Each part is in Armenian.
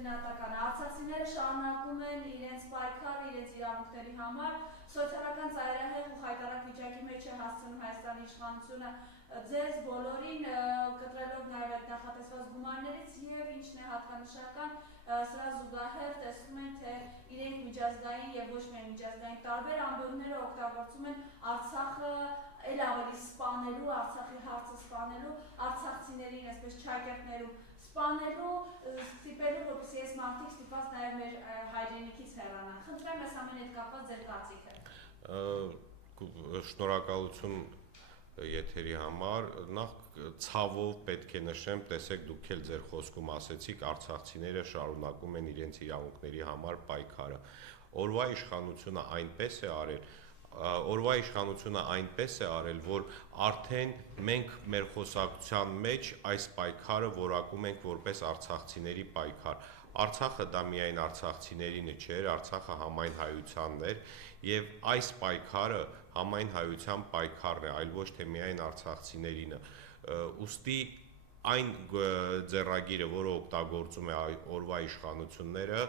գնահատականը, արցախցիները շարունակում են իրենց պայքարը իրենց իրավունքների համար, սոցիալական ծայրահեղ ու խայտարակ վիճակի մեջ է հասցնում Հայաստանի իշխանությունը ձեզ բոլորին, կտրելով նաև այդ նախատեսված գումարներից եւ ինչն է հատկանշական, սրա զուգահեռ տեսնում են, թե իրենք միջազգային եւ ոչ միայն միջազգային տարբեր ամբիոնները օգտագործում են Արցախը էլ ավելի սպանելու, Արցախի հարցը սպանելու, արցախցիներին այսպես չակերտներում սպանելու, ստիպելու, որպեսզի այս մարդիկ ստիպված նաև մեր հայրենիքից հեռանան։ Խնդրեմ ես ամեն հետ կապված ձեր կարծիքը։ Շնորհակալություն եթերի համար, նախ ցավով պետք է նշեմ, տեսեք դուք էլ ձեր խոսքում ասեցիք, արցախցիները շարունակում են իրենց իրավունքների համար պայքարը։ Օրվա իշխանությունը այնպես է արել, որ արդեն մենք մեր խոսակցության մեջ այս պայքարը որակում ենք որպես արցախցիների պայքար։ Արցախը դա միայն արցախցիներինը չէր, Արցախը համայն հայությանն էր, եւ այս պայքարը համայն հայության պայքարն է, այլ ոչ թե միայն արցախցիներինը։ Ուստի այն ձեռագիրը, որը օգտագործում է օրվա իշխանությունները,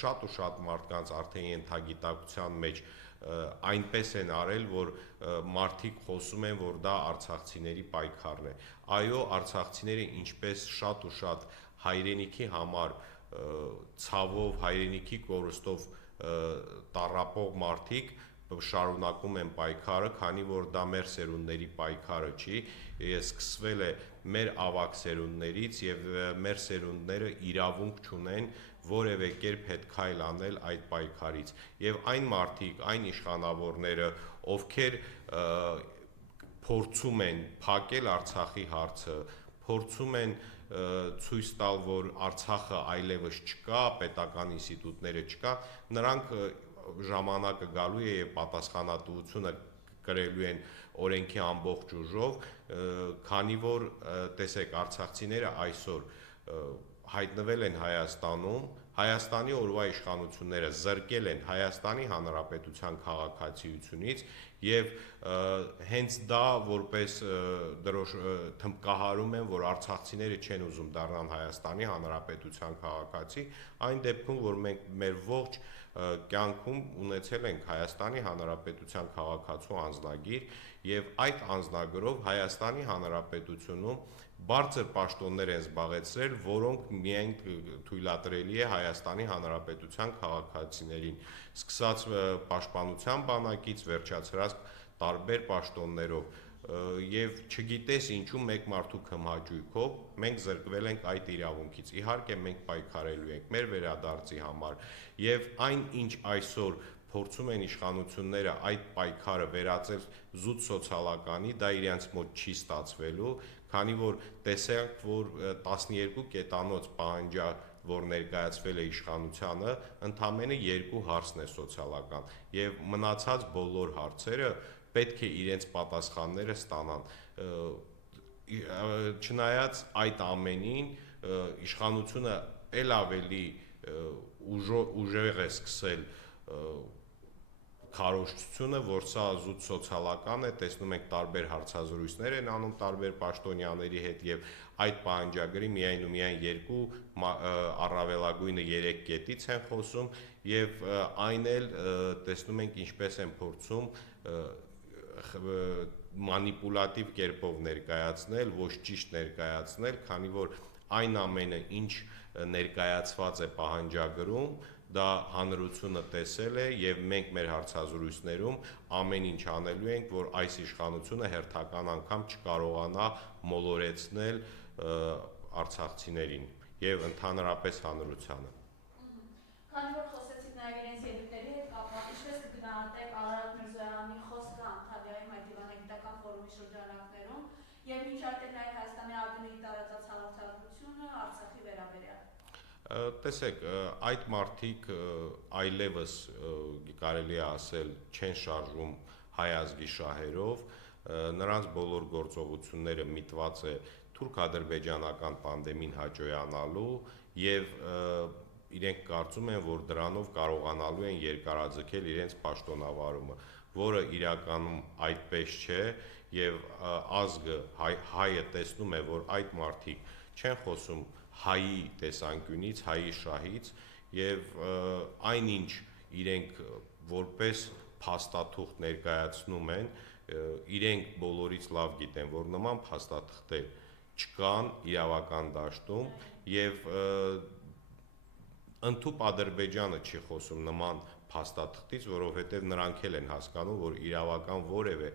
շատ ու շատ մարդկանց արդեն ենթագիտակցության մեջ այնպես են արել, որ մարդիկ խոսում են, որ դա արցախցիների պայքարն է։ Այո, արցախցիները ինչպես շատ ու շատ հայրենիքի համար ցավով, հայրենիքի կորստով տառապող մարդիկ շարունակում են պայքարը, քանի որ դա մեր սերունդների պայքարը չի, սկսվել է մեր ավագ սերունդներից եւ մեր սերունդները իրավունք չունեն որևէ կերպ հետ քայլ անել այդ պայքարից։ Եվ այն մարդիկ, այն իշխանավորները, ովքեր փորձում են փակել Արցախի հարցը, փորձում են ցույց տալ, որ Արցախը այլևս չկա, պետական ինստիտուտները չկա, նրանք ժամանակը գալու է եւ պատասխանատվությունը կրելու են օրենքի ամբողջ ուժով, քանի որ տեսեք արցախցիները այսօր հայտնվել են Հայաստանում, Հայաստանի օրվա իշխանությունները զրկել են Հայաստանի Հանրապետության քաղաքացիությունից եւ հենց դա որպես թմբկահարում են, որ արցախցիները չեն ուզում դառնան Հայաստանի Հանրապետության քաղաքացի, այն դեպքում, որ մենք մեր ողջ կյանքում ունեցել ենք Հայաստանի Հանրապետության քաղաքացու անձնագիր եւ այդ անձնագրով Հայաստանի Հանրապետությունում բարձր պաշտոններ են զբաղեցրել, որոնք միայն թույլատրելի է Հայաստանի Հանրապետության քաղաքացիներին, սկսած պաշտպանության բանակից վերջացրած տարբեր պաշտոններով եւ չգիտես ինչու մեկ մարդու քմահաճույքով մենք զրկվել ենք այդ իրավունքից։ Իհարկե մենք պայքարելու ենք մեր վերադարձի համար եւ այն ինչ այսօր փորձում են իշխանությունները այդ պայքարը վերածել զուտ սոցիալականի, դա իրենց մոտ չի ստացվելու, քանի որ տեսանք, որ 12 կետանոց պահանջը, որ ներկայացվել է իշխանությանը, ընդամենը 2 հարցն է սոցիալական եւ մնացած բոլոր հարցերը պետք է իրենց պատասխանները ստանան։ Չնայած այդ ամենին իշխանությունը ել ավելի ուժեղ է սկսել քարոզչությունը, որ սա զուտ սոցիալական է, տեսնում ենք տարբեր հարցազրույցներ են անում տարբեր պաշտոնյաների հետ եւ այդ պահանջագրի միայն ու միայն 2, առավելագույնը 3 կետից են խոսում եւ այն էլ տեսնում ենք ինչպես են փորձում մանիպուլատիվ կերպով ներկայացնել, ոչ ճիշտ ներկայացնել, քանի որ այն ամենը, ինչ ներկայացված է պահանջագրում, դա հանրությունը տեսել է եւ մենք մեր հարցազրույցներում ամեն ինչ անելու ենք, որ այս իշխանությունը հերթական անգամ չկարողանա մոլորեցնել արցախցիներին եւ ընդհանրապես հանրությանը։ Քանի որ խոսեցիք նաեւ իրենց ելույթների հետ կապված, ինչպես կգնահատեք Արարատ Միրզոյանի խոսքը Անտալիայում այդ դիվանագիտական ֆորումի շրջանակներում եւ ինչ այդտեղ նաեւ Հայաստանի ԱԳՆ-ի տարածած հաղորդագրությունը Արցախի վերաբերյալ։ Տեսեք, այդ մարդիկ այլևս կարելի է ասել չեն շարժվում հայ ազգի շահերով, նրանց բոլոր գործողությունները միտված է թուրք-ադրբեջանական տանդեմին հաճոյանալու եւ իրենք կարծում են, որ դրանով կարողանալու են երկարաձգել իրենց պաշտոնավարումը, որը իրականում այդպես չէ եւ ազգը հայը տեսնում է, որ այդ մարդիկ չեն խոսում հայի տեսանկյունից, հայի շահից եւ այնինչ իրենք որպես փաստաթուղթ ներկայացնում են, իրենք բոլորից լավ գիտեն, որ նման փաստաթղթեր չկան իրավական դաշտում եւ ընդհանուր Ադրբեջանը չի խոսում նման փաստաթղթից, որովհետեւ նրանք էլ են հասկանում, որ իրավական որևէ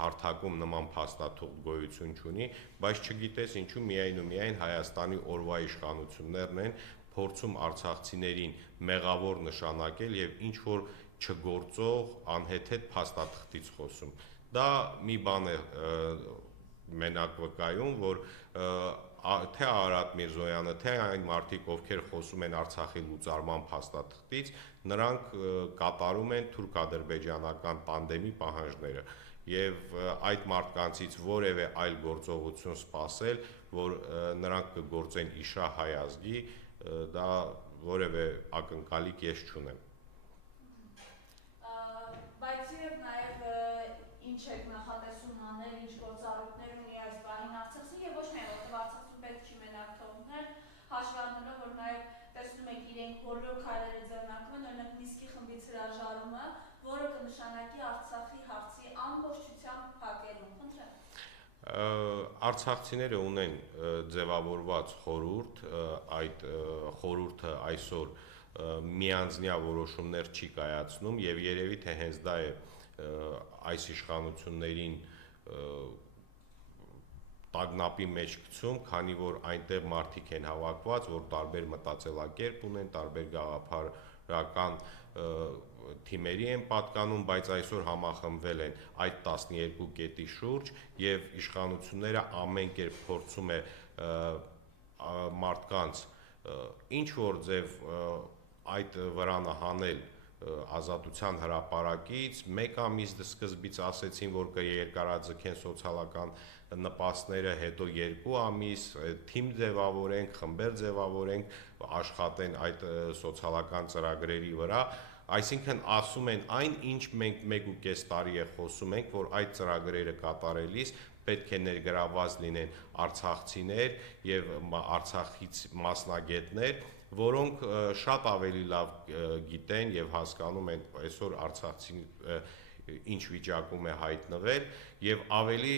հարթակում նման փաստաթուղթ գոյություն չունի, բայց չգիտես ինչու միայն ու միայն Հայաստանի օրվա իշխանություններն են փորձում արցախցիներին մեղավոր նշանակել եւ ինչ որ չգործող անհեթեթ փաստաթղթից խոսում։ Դա մի բան է մենակ վկայում, որ թե Արարատ Միրզոյանը, թե այն մարդիկ, ովքեր խոսում են Արցախի լուծարման փաստաթղթից, նրանք կատարում են թուրք-ադրբեջանական տանդեմի պահանջները եւ այդ մարդկանցից որևէ այլ գործողություն սպասել, որ նրանք կգործեն իշա հայ ազգի, դա որևէ ակնկալիք ես չունեմ։ Բայց եւ նաեւ ինչ եք նախատեսում անել, ինչ գործառույթներ ունի այս բանին Արցախի եւ ոչ միայն որտեղ Արցախում պետք չի մենակ թողնել, հաշվի առնելով որ նաեւ տեսնում եք իրենք բոլոր քայլերը ձեռնարկում են, օրինակ Միսկի խմբից հրաժարումը, որը կնշանակի Արցախի հարցի ամբողջությամբ փակելուն, խնդրեմ։ Արցախցիները ունեն ձևավորված խորհուրդ, այդ խորհուրդը այսօր միանձնյա որոշումներ չի կայացնում եւ երևի թե հենց դա է այս իշխանություններին տագնապի մեջ գցում, քանի որ այնտեղ մարդիկ են հավաքված, որ տարբեր մտածելակերպ ունեն, տարբեր գաղափարական թիմերի են պատկանում, բայց այսօր համախմբվել են այդ 12 կետի շուրջ եւ իշխանությունները ամեն կերպ փորձում է մարդկանց ինչ որ ձև այդ վրանը հանել Ազատության հրապարակից, մեկ ամիս սկզբից ասեցին, որ կերկարաձգեն սոցիալական նպաստները, հետո 2 ամիս, թիմ ձևավորենք, խմբեր ձևավորենք, աշխատեն այդ սոցիալական ծրագրերի վրա, այսինքն ասում են այն, ինչ մենք 1.5 տարի է խոսում ենք, որ այդ ծրագրերը կատարելիս պետք է ներգրավված լինեն արցախցիներ եւ Արցախից մասնագետներ, որոնք շատ ավելի լավ գիտեն եւ հասկանում են այսօր Արցախցին ինչ վիճակում է հայտնվել եւ ավելի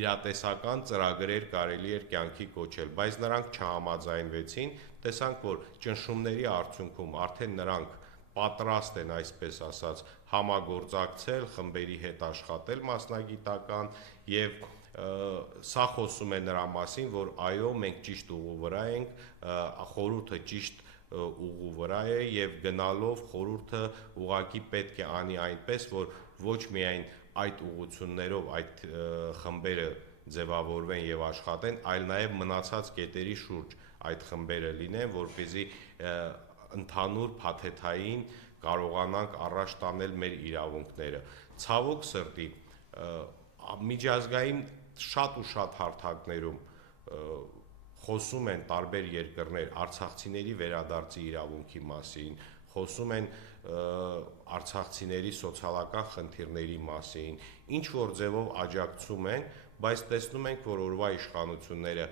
իրատեսական ծրագրեր կարելի էր կյանքի կոչել, բայց նրանք չհամաձայնվեցին, տեսանք, որ ճնշումների արդյունքում արդեն նրանք պատրաստ են, այսպես ասած, համագործակցել, խմբերի հետ աշխատել մասնագիտական եւ սա խոսում է նրա մասին, որ այո, մենք ճիշտ ուղու վրա ենք, խորհուրդը ճիշտ ուղու վրա է եւ գնալով խորհուրդը ուղղակի պետք է անի այնպես, որ ոչ միայն այդ ուղղություններով այդ խմբերը ձևավորվեն եւ աշխատեն, այլ նաեւ մնացած կետերի շուրջ այդ խմբերը լինեն, որպեսզի ընդհանուր փաթեթային կարողանանք առաջ տանել մեր իրավունքները։ Ցավոք սրտի, միջազգային շատ ու շատ հարթակներում խոսում են տարբեր երկրներ արցախցիների վերադարձի իրավունքի մասին, խոսում են արցախցիների սոցիալական խնդիրների մասին, ինչ որ ձևով աջակցում են, բայց տեսնում ենք, որ օրվա իշխանությունները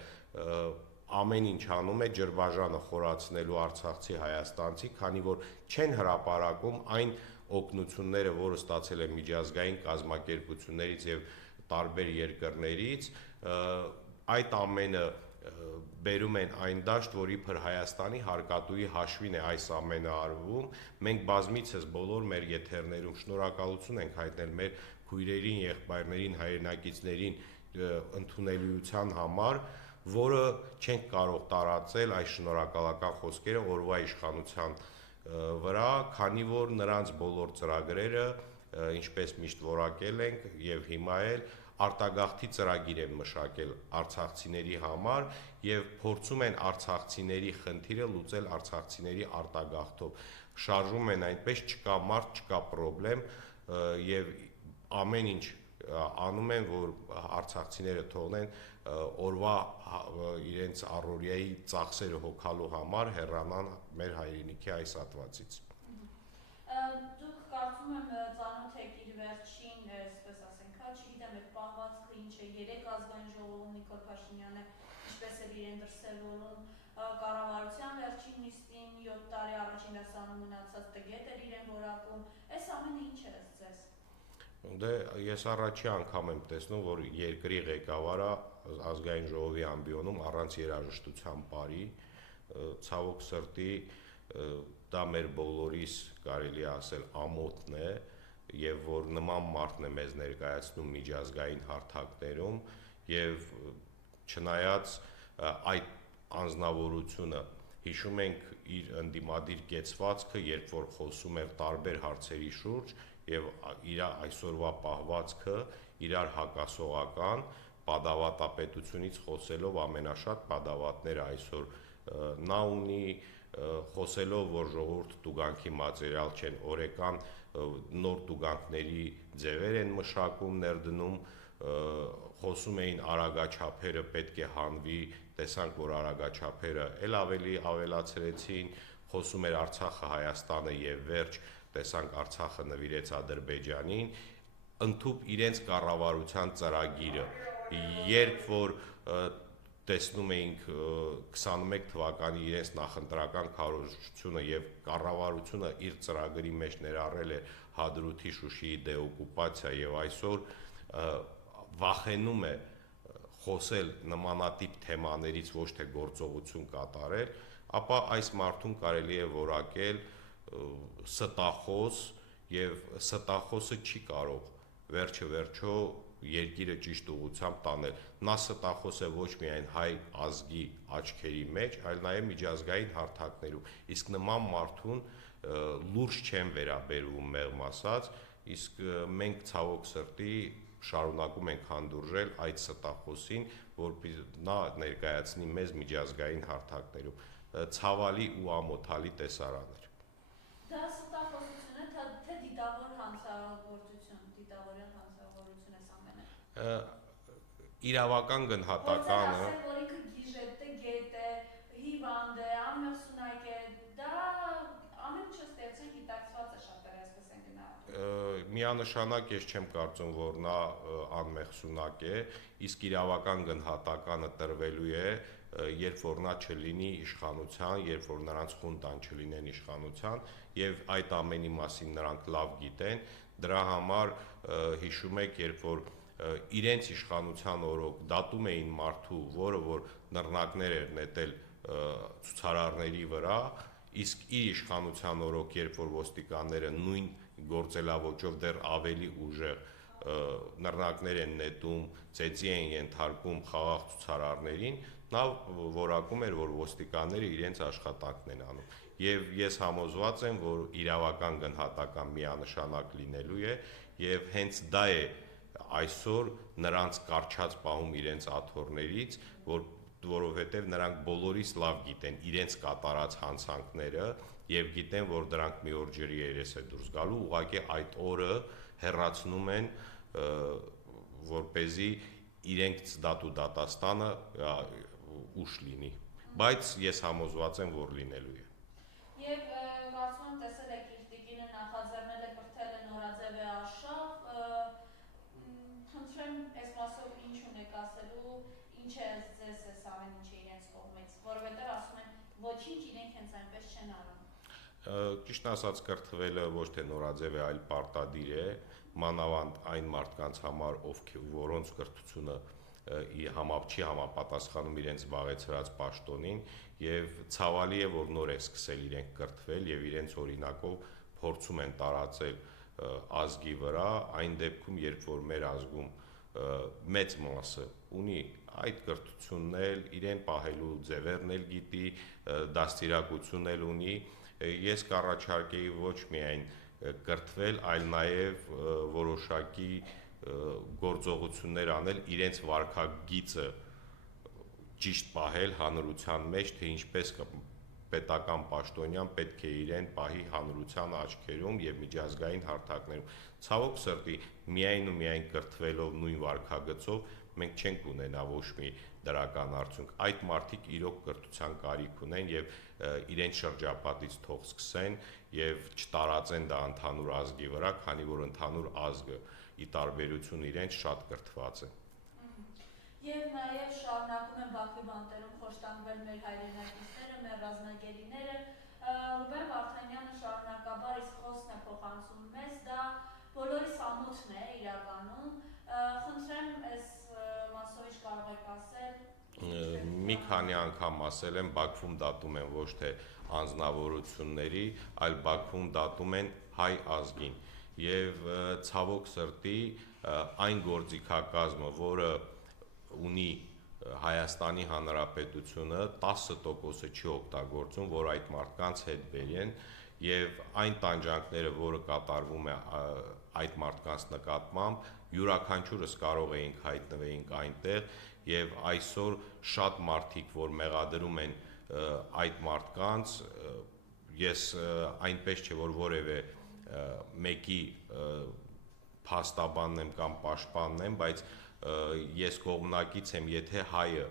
ամեն ինչ անում է ջրբաժանը խորացնելու արցախցի հայաստանցի, քանի որ չեն հրապարակում այն օգնությունները, որը ստացել է միջազգային կազմակերպություններից եւ տարբեր երկրներից, այդ ամենը բերում են այն դաշտ, որ իբր Հայաստանի հարկատուի հաշվին է այս ամենը արվում, մենք բազմիցս բոլոր մեր եթերներում շնորհակալություն ենք հայտնել մեր քույրերին, եղբայրներին, հայրենակիցներին ընդունելիության համար, որը չենք կարող տարածել այս շնորհակալական խոսքերը օրվա իշխանության վրա, քանի որ նրանց բոլոր ծրագրերը, ինչպես միշտ որակել ենք եւ հիմա էլ արտագաղթի ծրագիր են մշակել արցախցիների համար եւ փորձում են արցախցիների խնդիրը լուծել արցախցիների արտագաղթով։ Շարժում են այնպես չկա մարդ, չկա խնդրեմ եւ ամեն ինչ անում են, որ արցախցիները թողնեն օրվա իրենց առօրյայի ծախսերը հոգալու համար հեռանան մեր հայրենիքի այս հատվածից։ Դուք կարծում եմ ծանոթ եք իր վերջին, այսպես ասենք, չգիտեմ, այդ պահվածքը ինչ է, 3 ազգային ժողովում Նիկոլ Փաշինյանը ինչպես էր իրեն դրսևորում կառավարության վերջին նիստին 7 տարի առաջին դասանում մնացած տգետ էր իրեն որակում, այս ամենը ինչ է ձեզ։ Դե ես առաջի անգամ եմ տեսնում, որ երկրի ղեկավարը ազգային ժողովի ամբիոնում առանց երաժշտության բարի, ցավոք սրտի դա մեր բոլորիս կարելի է ասել ամոթն է, եւ որ նման մարդն է մեզ ներկայացնում միջազգային հարթակներում եւ չնայած այդ անձնավորությունը հիշում ենք իր ընդդիմադիր կեցվածքը, երբ որ խոսում էր տարբեր հարցերի շուրջ եւ իր այսօրվա պահվածքը իրար հակասողական պատավատապետությունից խոսելով ամենաշատ պատավատները այսօր նա ունի խոսելով որ ժողովուրդը տուգանքի մատերիալ չեն օրեկան նոր տուգանքների ձևեր են մշակում ներդնում խոսում էին արագաչափերը պետք է հանվի տեսանք որ արագաչափերը ել ավելի ավելացրեցին խոսում էր Արցախը Հայաստանը եւ վերջ տեսանք Արցախը նվիրեց Ադրբեջանին ընդཐུպ իրենց կառավարության ծրագիրը երբ որ տեսնում էինք 21 թվականի իրենց նախընտրական քարոզությունը եւ կառավարությունը իր ծրագրի մեջ ներառել է Հադրութի Շուշիի դեօկուպացիա եւ այսօր վախենում է խոսել նմանատիպ թեմաներից ոչ թե գործողություն կատարել, ապա այս մարդուն կարելի է որակել ստախոս եւ ստախոսը չի կարող վերջը վերջո երկիրը ճիշտ ուղղությամբ տանել։ Նա ստախոս է ոչ միայն հայ ազգի աչքերի մեջ, այլ նաեւ միջազգային հարթակներում։ Իսկ նման մարդուն լուրջ չեն վերաբերվում մեղմ ասած, իսկ մենք ցավոք սրտի շարունակում ենք հանդուրժել այդ ստախոսին, որպեսզի նա ներկայացնի մեզ միջազգային հարթակներում։ Ցավալի ու ամոթալի տեսարան էր։ Դա ստախոսություն է, թե դիտավոր հանցագործություն, դիտավորյալ հանցագործություն էս ամենը։ Իրավական գնահատականը որ ինքը գիժետ է, գետ է, հիվանդ է, անմեղսունակ է, դա ամեն ինչը ստեղծեն գիտակցված է շատերը այսպես են գնահատում։ Միանշանակ ես չեմ կարծում, որ նա անմեղսունակ է, իսկ իրավական գնահատականը տրվելու է, երբ որ նա չլինի իշխանության, երբ որ նրանց խունտան չլինեն իշխանության, եւ այդ ամենի մասին նրանք լավ գիտեն, դրա համար հիշում եք, երբ որ իրենց իշխանության օրոք դատում էին մարդու, որը որ նռնակներ էր նետել ցուցարարների վրա, իսկ իր իշխանության օրոք, երբ որ ոստիկանները նույն գործելավոճով դեռ ավելի ուժեղ նռնակներ են նետում, ծեծի են ենթարկում խաղաղ ցուցարարներին, նա որակում էր, որ ոստիկանները իրենց աշխատանքն են անում։ Եվ ես համոզված եմ, որ իրավական գնահատական միանշանակ լինելու է, եւ հենց դա է այսօր նրանց կարճած պահում իրենց աթոռներից, որովհետև նրանք բոլորից լավ գիտեն իրենց կատարած հանցանքները եւ գիտեն, որ դրանք մի օր ջրի երես է դուրս գալու, ուղղակի այդ օրը հեռացնում են, որպեսզի իրենք դատու դատաստանը ուշ լինի, բայց ես համոզված եմ, որ լինելու է։ Եվ կարծում եմ տեսել եք իր տիկինը նախաձեռնել է կրթել է նորաձև է արշավ, խնդրեմ այս մասով ինչ ունեք ասելու, ինչ է ձեզ այս ամեն ինչը իրենց կողմից, որովհետև ասում են ոչինչ իրենք հենց այնպես չեն անում։ Ճիշտ ասած կրթվելը ոչ թե նորաձև է, այլ պարտադիր է, մանավանդ այն մարդկանց համար, որոնց կրթությունը չի համապատասխանում իրենց զբաղեցրած պաշտոնին եւ ցավալի է որ նոր է սկսել իրենք կրթվել եւ իրենց օրինակով փորձում են տարածել ազգի վրա այն դեպքում երբ որ մեր ազգում մեծ մասը ունի այդ կրթությունն էլ իրեն պահելու ձևերն էլ գիտի դաստիարակությունն էլ ունի ես կառաջարկեի ոչ միայն կրթվել այլ նաեւ որոշակի գործողություններ անել իրենց վարքագիծը ճիշտ պահել հանրության մեջ թե ինչպես պետական պաշտոնյան պետք է իրեն պահի հանրության աչքերում եւ միջազգային հարթակներում ցավոք սրտի միայն ու միայն կրթվելով նույն վարքագծով մենք չենք ունենա ոչ մի դրական արդյունք այդ մարդիկ իրոք կրթության կարիք ունեն եւ իրենց շրջապատից թող սկսեն եւ չտարածեն դա ընդհանուր ազգի վրա քանի որ ընդհանուր ազգը ի տարբերություն իրենց շատ կրթված է։ Եվ նաև շարունակում են Բաքվի բանտերում խոշտանգվել մեր հայրենակիցները, մեր ռազմագերիները։ Ռուբեն Վարդանյանը շարունակաբար իսկ խոսքն է փոխանցում մեզ, դա բոլորի սամոթն է իրականում։ Խնդրեմ, այս մասով ինչ կարող եք ասել։ Մի քանի անգամ ասել եմ, Բաքվում դատում են ոչ թե անձնավորությունների, այլ Բաքվում դատում են հայ ազգին։ Եվ ցավոք սրտի այն գործիքակազմը, որը ունի Հայաստանի Հանրապետությունը, 10%-ը չի օգտագործում, որ այդ մարդկանց հետ բերեն, եւ այն տանջանքները, որը կատարվում է այդ մարդկանց նկատմամբ, յուրաքանչյուրս կարող էինք հայտնվեինք այնտեղ, եւ այսօր շատ մարդիկ, որ մեղադրում են այդ մարդկանց, ես այնպես չէ, որ որևէ մեկի փաստաբանն եմ կամ պաշտպանն եմ, բայց ես կողմնակից եմ, եթե հայը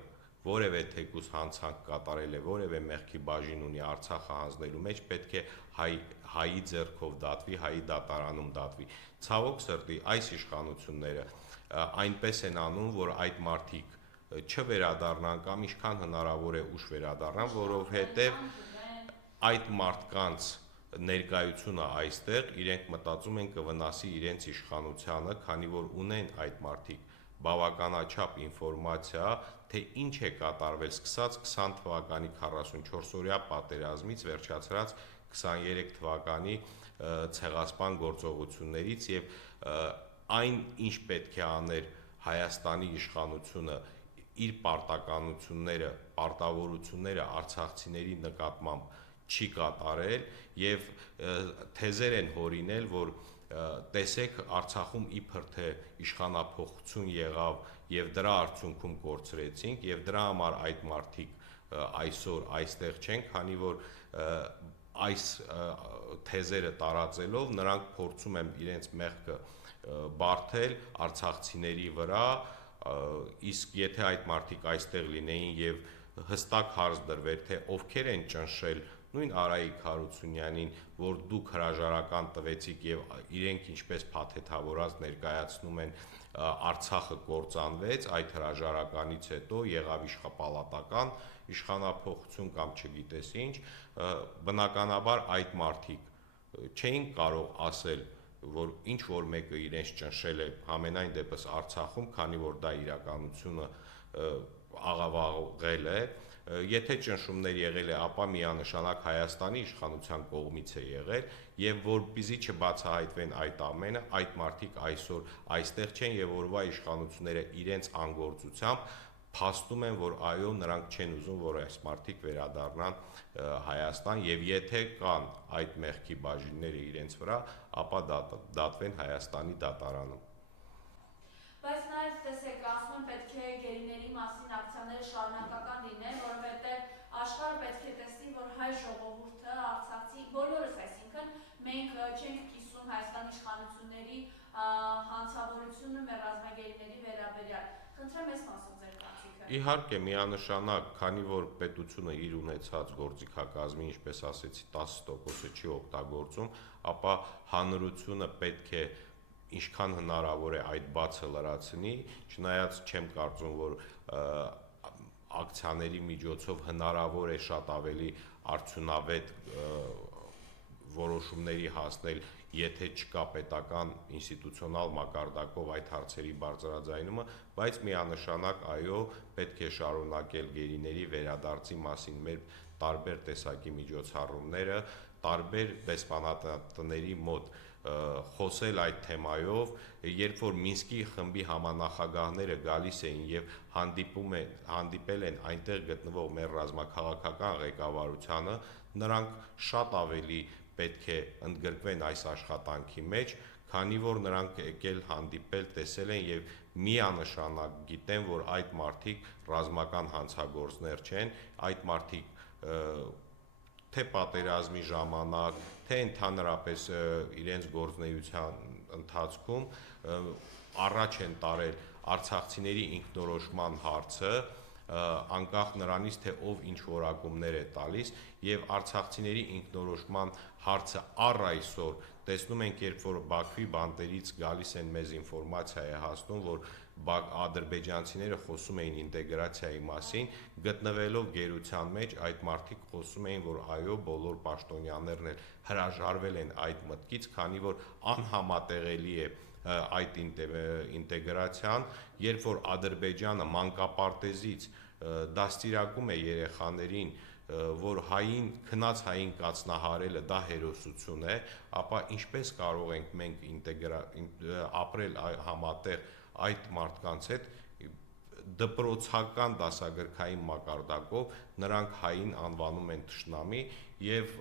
որևէ թեկուզ հանցանք կատարել է, որևէ մեղքի բաժին ունի Արցախը հանձնելու մեջ, պետք է հայի ձեռքով դատվի, հայի դատարանում դատվի։ Ցավոք սրտի այս իշխանությունները այնպես են անում, որ այդ մարդիկ չվերադառնան կամ ինչքան հնարավոր է ուշ վերադառնան, որովհետև այդ մարդկանց ներկայությունը այստեղ իրենք մտածում են կվնասի իրենց իշխանությանը, քանի որ ունեն այդ մարդիկ բավականաչափ ինֆորմացիա, թե ինչ է կատարվել սկսած 20 թվականի 44-օրյա պատերազմից վերջացրած 23 թվականի ցեղասպան գործողություններից եւ այն ինչ պետք է աներ Հայաստանի իշխանությունը իր պարտականությունները, պարտավորությունները արցախցիների նկատմամբ չի կատարել եւ թեզեր են հորինել, որ տեսեք Արցախում իբր թե իշխանափոխություն եղավ եւ դրա արդյունքում կորցրեցինք եւ դրա համար այդ մարդիկ այսօր այստեղ չեն, քանի որ այս թեզերը տարածելով նրանք փորձում են իրենց մեղքը բարթել արցախցիների վրա, իսկ եթե այդ մարդիկ այստեղ լինեին եւ հստակ հարց դրվեր, թե ովքեր են ճնշել նույն Արայիկ Հարությունյանին, որ դուք հրաժարական տվեցիք եւ իրենք ինչպես փաթեթավորած ներկայացնում են Արցախը կործանվեց, այդ հրաժարականից հետո եղավ իշխապալատական իշխանափոխություն կամ չգիտես ինչ, բնականաբար այդ մարդիկ չէին կարող ասել, որ ինչ որ մեկը իրենց ճնշել է համենայն դեպս Արցախում, քանի որ դա իրականությունը աղավաղել է, եթե ճնշումներ եղել է, ապա միանշանակ Հայաստանի իշխանության կողմից է եղել, եւ որպեսզի չբացահայտվեն այդ ամենը, այդ մարդիկ այսօր այստեղ չեն եւ որվա իշխանությունները իրենց անգործությամբ փաստում են, որ այո, նրանք չեն ուզում, որ այս մարդիկ վերադառնան Հայաստան եւ եթե կան այդ մեղքի բաժինները իրենց վրա, ապա դատվեն Հայաստանի դատարանում։ Բայց նաև տեսեք, ասում են պետք է գերիների մասին ակցիաները շարունակական լինեն, որովհետև աշխարհը պետք է տեսնի, որ հայ ժողովուրդը, արցախցի, բոլորս, այսինքն մենք չենք կիսում Հայաստանի իշխանությունների հանցավորությունը մեր ռազմագերիների վերաբերյալ։ Խնդրեմ այս մասով ձեր կարծիքը։ Իհարկե, միանշանակ, քանի որ պետությունը իր ունեցած գործիքակազմի, ինչպես ասեցի, 10%-ը չի օգտագործում, ապա հանրությունը պետք է ինչքան հնարավոր է այդ բացը լրացնի, չնայած չեմ կարծում, որ ակցիաների միջոցով հնարավոր է շատ ավելի արդյունավետ որոշումների հասնել, եթե չկա պետական ինստիտուցիոնալ մակարդակով այդ հարցերի բարձրաձայնումը, բայց միանշանակ այո, պետք է շարունակել գերիների վերադարձի մասին մեր տարբեր տեսակի միջոցառումները, տարբեր դեսպանատների մոտ խոսել այդ թեմայով, երբ որ Մինսկի խմբի համանախագահները գալիս էին եւ հանդիպել են այնտեղ գտնվող մեր ռազմաքաղաքական ղեկավարությանը, նրանք շատ ավելի պետք է ընդգրկվեն այս աշխատանքի մեջ, քանի որ նրանք եկել հանդիպել, տեսել են եւ միանշանակ գիտեն, որ այդ մարդիկ ռազմական հանցագործներ չեն, այդ մարդիկ թե պատերազմի ժամանակ, թե ընդհանրապես իրենց գործունեության ընթացքում առաջ են տարել արցախցիների ինքնորոշման հարցը, անկախ նրանից, թե ով ինչ որակումներ է տալիս, եւ արցախցիների ինքնորոշման հարցը առ այսօր տեսնում ենք, երբ որ Բաքվի բանտերից գալիս են մեզ ինֆորմացիա է հասնում, որ ադրբեջանցիները խոսում էին ինտեգրացիայի մասին, գտնվելով գերության մեջ այդ մարդիկ խոսում էին, որ այո, բոլոր պաշտոնյաներն էլ հրաժարվել են այդ մտքից, քանի որ անհամատեղելի է այդ ինտեգրացիան, երբ որ Ադրբեջանը մանկապարտեզից դաստիարակում է երեխաներին, որ քնած հային կացնահարելը դա հերոսություն է, ապա ինչպես կարող ենք մենք ապրել համատեղ այդ մարդկանց հետ, դպրոցական դասագրքային մակարդակով նրանք հային անվանում են թշնամի եւ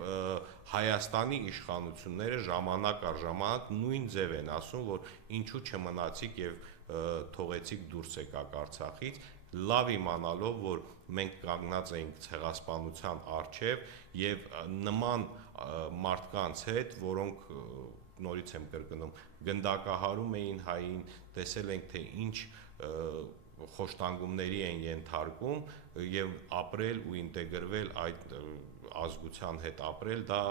Հայաստանի իշխանությունները ժամանակ առ ժամանակ նույն ձև են ասում, որ ինչու չմնացիք եւ թողեցիք դուրս եկաք Արցախից, լավ իմանալով, որ մենք կանգնած էինք ցեղասպանության առջև եւ նման մարդկանց հետ, որոնք նորից եմ կրկնում, գնդակահարում էին հային, տեսել ենք թե ինչ խոշտանգումների են ենթարկում եւ ապրել ու ինտեգրվել այդ ազգության հետ ապրել, դա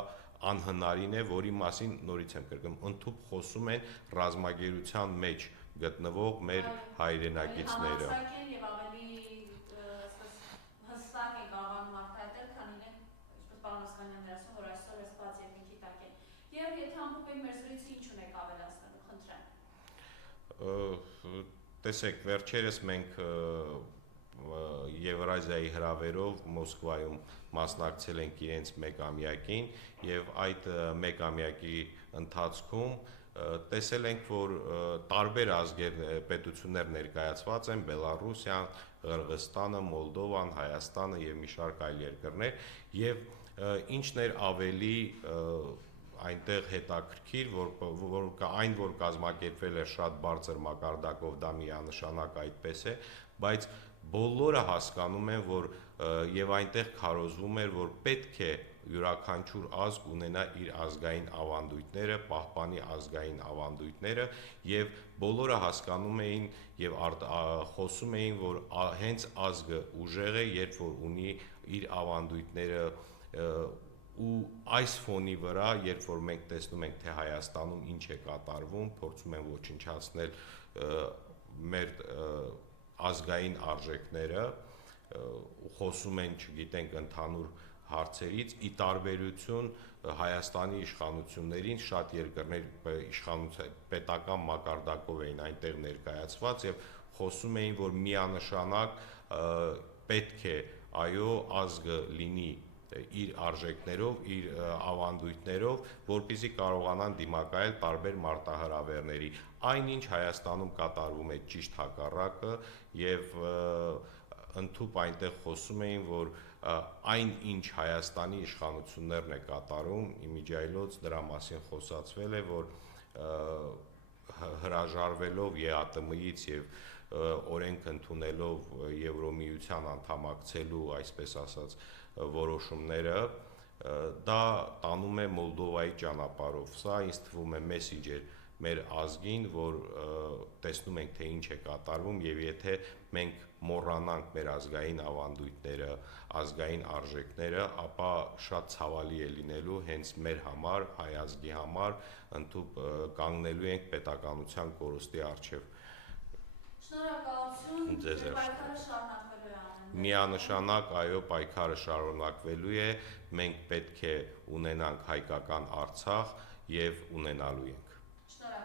անհնարին է, որի մասին նորից եմ կրկնում, ընդհանուր խոսում են ռազմագերության մեջ գտնվող մեր հայրենակիցները։ Եվ եթե ամփոփենք մեր զրույցը, ինչ ունեք ավելացնելու, խնդրեմ։ Տեսեք, վերջերս մենք Եվրազիայի հրավերով Մոսկվայում մասնակցել ենք իրենց մեկամյակին եւ այդ մեկամյակի ընթացքում տեսել ենք, որ տարբեր պետություններ ներկայացված են՝ Բելառուսիան, Ղրղստանը, Մոլդովան, Հայաստանը եւ մի շարք այլ երկրներ, եւ ինչն էր ավելի այնտեղ հետաքրքիր, որ կազմակերպվել է շատ բարձր մակարդակով, դա միանշանակ այդպես է, բայց բոլորը հասկանում են, որ եւ այնտեղ քարոզվում էր, որ պետք է յուրաքանչյուր ազգ ունենա իր ազգային ավանդույթները, պահպանի ազգային ավանդույթները եւ բոլորը հասկանում էին եւ խոսում էին, որ հենց ազգը ուժեղ է, երբ որ ունի իր ավանդույթները ու այս ֆոնի վրա, երբ որ մենք տեսնում ենք, թե Հայաստանում ինչ է կատարվում, փորձում են ոչնչացնել մեր ազգային արժեքները, խոսում են, չգիտենք, ընդհանուր հարցերից, ի տարբերություն Հայաստանի իշխանություններին, շատ երկրներ պետական մակարդակով էին այնտեղ ներկայացված եւ խոսում էին, որ միանշանակ պետք է այո ազգը լինի իր արժեքներով, իր ավանդույթներով, որպեսզի կարողանան դիմակայել տարբեր մարտահրավերների։ Այնինչ Հայաստանում կատարվում է ճիշտ հակառակը եւ ընդհանուր այնտեղ խոսում էին, որ այն ինչ Հայաստանի իշխանություններն է կատարում, իմիջիայլոց դրա մասին խոսացվել է, որ հրաժարվելով ԵԱՏՄ-ից եւ օրենք ընդունելով Եվրոմիության անդամակցելու, այսպես ասած, որոշումները, դա տանում է Մոլդովայի ճանապարհով։ Սա ինձ թվում է մեսիջ է մեր ազգին, որ տեսնում ենք, թե ինչ է կատարվում եւ եթե մենք մոռանանք մեր ազգային ավանդույթները, ազգային արժեքները, ապա շատ ցավալի է լինելու հենց մեր համար, հայ ազգի համար, ընդհանուր կանգնելու ենք պետականության կորստի առջև։ Շնորհակալություն։ Ձեզ Պայքարը շարունակվելու է ամեն։ Միանշանակ այո, պայքարը շարունակվելու է, մենք պետք է ունենանք հայկական Արցախ եւ ունենալու ենք։ Շնորհակալ